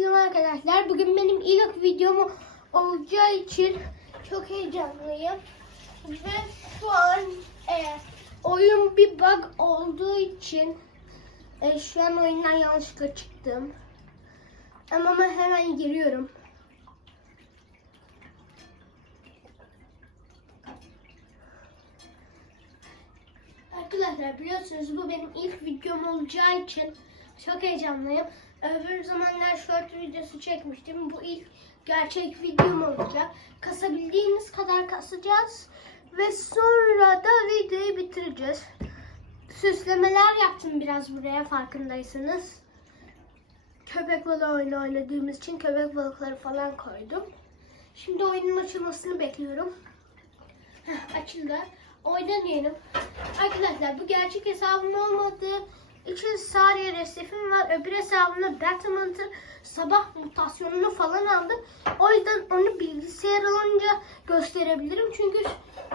Selam arkadaşlar. Bugün benim ilk videom olacağı için çok heyecanlıyım. Ve şu an e, oyun bir bug olduğu için e, şu an oyundan yanlışlıkla çıktım. Ama ama hemen giriyorum. Arkadaşlar biliyorsunuz bu benim ilk videom olacağı için çok heyecanlıyım. Öbür zamanlar short videosu çekmiştim. Bu ilk gerçek videom olacak. Kasabildiğimiz kadar kasacağız. Ve sonra da videoyu bitireceğiz. Süslemeler yaptım biraz buraya farkındaysanız. Köpek balığı oyunu oynadığımız için köpek balıkları falan koydum. Şimdi oyunun açılmasını bekliyorum. Heh, açıldı. Oyna diyelim. Arkadaşlar bu gerçek hesabım olmadığı için Sariye resifim var. Öbür hesabımda Batman'ın sabah mutasyonunu falan aldım. O yüzden onu bilgisayar alınca gösterebilirim. Çünkü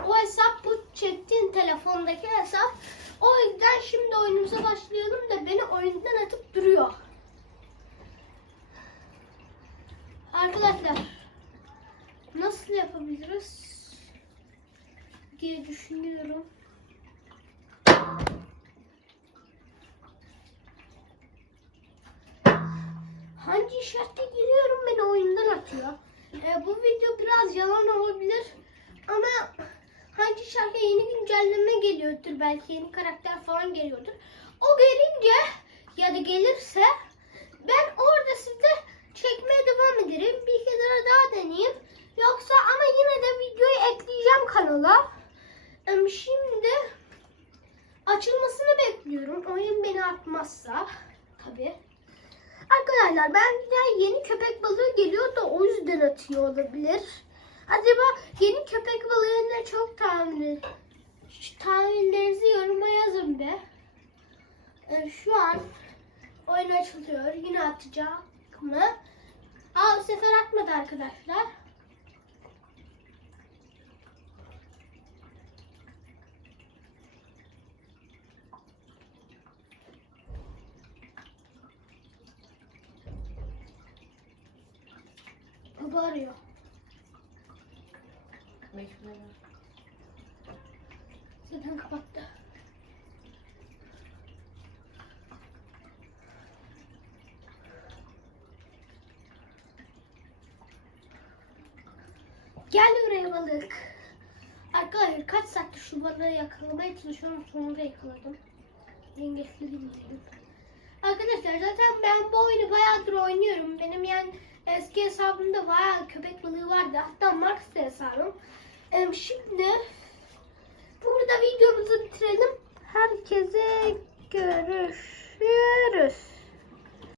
o hesap bu çektiğin telefondaki hesap. O yüzden şimdi oyunumuza başlayalım da beni oyundan atıp duruyor. Arkadaşlar nasıl yapabiliriz diye düşünüyorum. Hangi işarete giriyorum beni oyundan atıyor. Ee, bu video biraz yalan olabilir ama hangi şarkı yeni güncelleme geliyordur belki yeni karakter falan geliyordur. O gelince ya da gelirse ben orada size çekmeye devam ederim. Bir kere daha deneyeyim. Yoksa ama yine de videoyu ekleyeceğim kanala. Şimdi açılmasını bekliyorum. Oyun beni atmazsa tabii. Arkadaşlar bence yeni köpek balığı geliyor da o yüzden atıyor olabilir. Acaba yeni köpek balığına çok tahmin tahminlerinizi yoruma yazın be. Ee, şu an oyun açılıyor. Yine atacak mı? Aa bu sefer atmadı arkadaşlar. Baba arıyor. Meşgul Zaten kapattı. Gel buraya balık. Arkadaşlar kaç saattir şu balığı yakalamaya çalışıyorum sonunda yakaladım. Yengeçli bilmiyorum. Arkadaşlar zaten ben bu oyunu bayağıdır oynuyorum. Benim yani eski hesabımda bayağı köpek balığı vardı. Hatta Max hesabım. Em, Şimdi burada videomuzu bitirelim. Herkese görüşürüz.